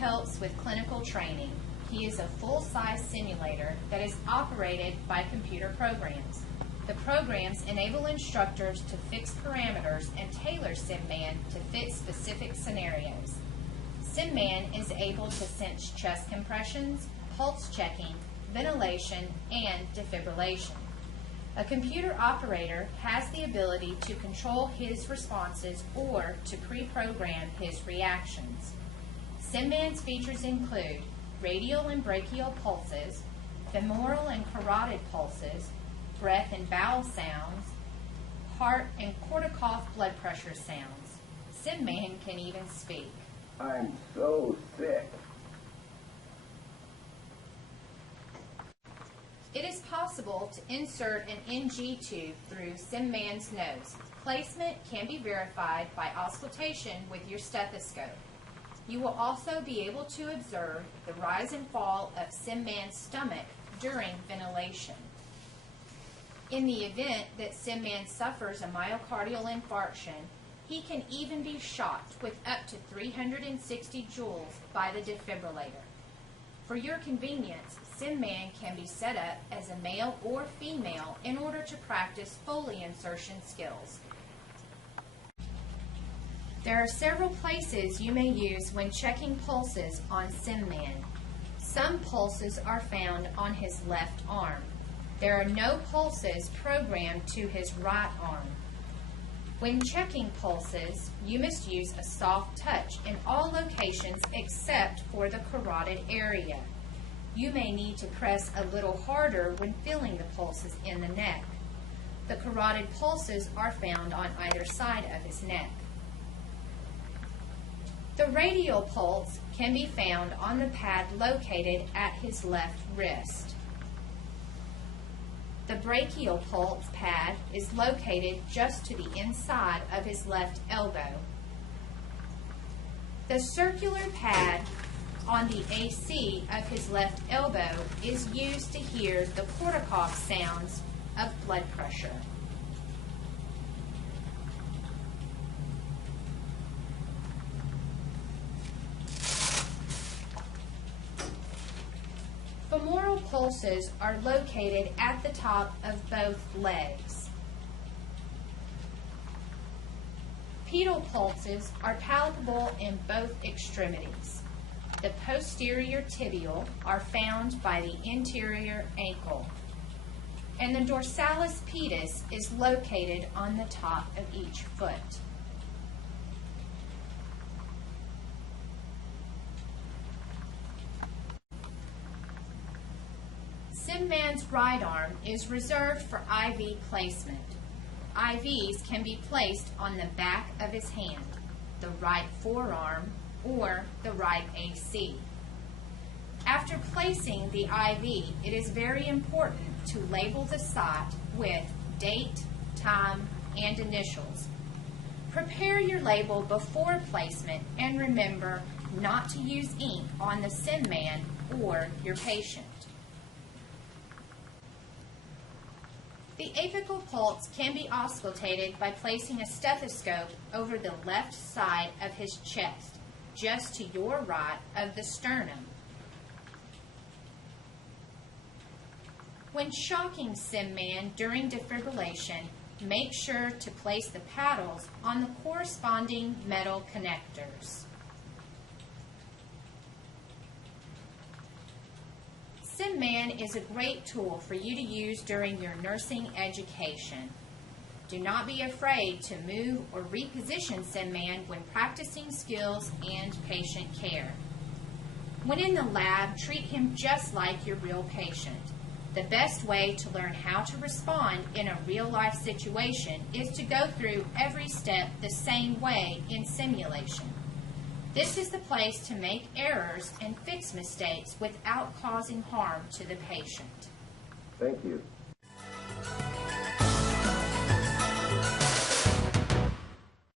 helps with clinical training. He is a full-size simulator that is operated by computer programs. The programs enable instructors to fix parameters and tailor SimMan to fit specific scenarios. SimMan is able to sense chest compressions, pulse checking, ventilation, and defibrillation. A computer operator has the ability to control his responses or to pre-program his reactions. SimMan's features include radial and brachial pulses, femoral and carotid pulses, breath and bowel sounds, heart and corticoff blood pressure sounds. SimMan can even speak. I'm so sick. It is possible to insert an NG tube through SimMan's nose. Placement can be verified by auscultation with your stethoscope. You will also be able to observe the rise and fall of SimMan's stomach during ventilation. In the event that SimMan suffers a myocardial infarction, he can even be shocked with up to 360 joules by the defibrillator. For your convenience, SimMan can be set up as a male or female in order to practice Foley insertion skills. There are several places you may use when checking pulses on SimMan. Some pulses are found on his left arm. There are no pulses programmed to his right arm. When checking pulses, you must use a soft touch in all locations except for the carotid area. You may need to press a little harder when feeling the pulses in the neck. The carotid pulses are found on either side of his neck. The radial pulse can be found on the pad located at his left wrist. The brachial pulse pad is located just to the inside of his left elbow. The circular pad on the AC of his left elbow is used to hear the corticoff sounds of blood pressure. Femoral pulses are located at the top of both legs. Pedal pulses are palpable in both extremities. The posterior tibial are found by the interior ankle, and the dorsalis pedis is located on the top of each foot. SimMan's right arm is reserved for IV placement. IVs can be placed on the back of his hand, the right forearm, or the right AC. After placing the IV, it is very important to label the site with date, time, and initials. Prepare your label before placement and remember not to use ink on the SimMan or your patient. The apical pulse can be auscultated by placing a stethoscope over the left side of his chest, just to your right of the sternum. When shocking SimMan during defibrillation, make sure to place the paddles on the corresponding metal connectors. SimMan is a great tool for you to use during your nursing education. Do not be afraid to move or reposition SimMan when practicing skills and patient care. When in the lab, treat him just like your real patient. The best way to learn how to respond in a real-life situation is to go through every step the same way in simulation. This is the place to make errors and fix mistakes without causing harm to the patient. Thank you.